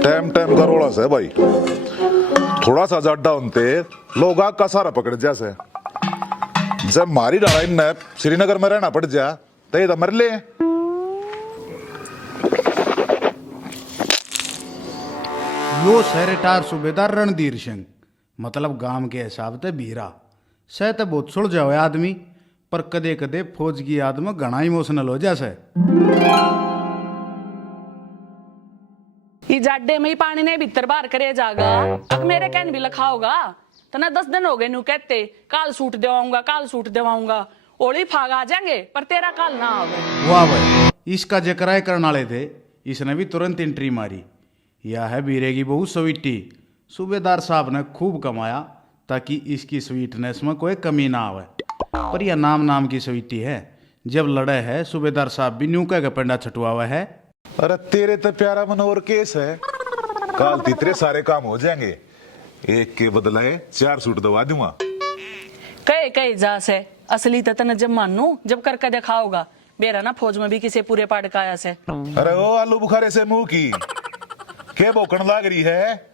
Time time का रोड़ा से भाई, थोड़ा सा जड्डा उनते लोग आग का सारा पकड़ जैसे जब मारी डाला इन श्रीनगर में रहना पड़ जा तो ये तो मर ले। यो है रिटायर सूबेदार रणधीर सिंह, मतलब गांव के हिसाब से बीरा सह तो बहुत सुलझ जाओ आदमी, पर कदे कदे फौज की याद में घना इमोशनल हो जैसे। ये जाडे में ही पानी ने भीतर बाहर करे जागा। अब मेरे कहन भी लखा होगा तो ना 10 दिन हो गए नू कहते काल सूट देवाऊंगा काल सूट देवाऊंगा, ओली फाग आ जाएंगे पर तेरा काल ना आओगे। वाह भाई, इसका जिक्र है करने वाले थे, इसने भी तुरंत एंट्री मारी। यह है बीरे की बहू स्वीटी, सूबेदार साहब ने खूब कमाया ताकि इसकी स्वीटनेस में कोई कमी ना आवे, पर यह नाम नाम की स्वीटी है। जब लड़े है सूबेदार साहब भी न्यू कह के पेंडा छटुआ हुआ है। अरे तेरे तो प्यारा मनोहर केस है, काल तीतरे सारे काम हो जाएंगे, एक के बदले 4 सूट दवा दूंगा। कहे कहे जा से असली तन जब मानू जब करके दिखाओगा, मेरा ना फौज में भी किसी पूरे पाड़ का आया से। अरे ओ आलू बुखारे से मुंह की के भौंकण लाग रही है।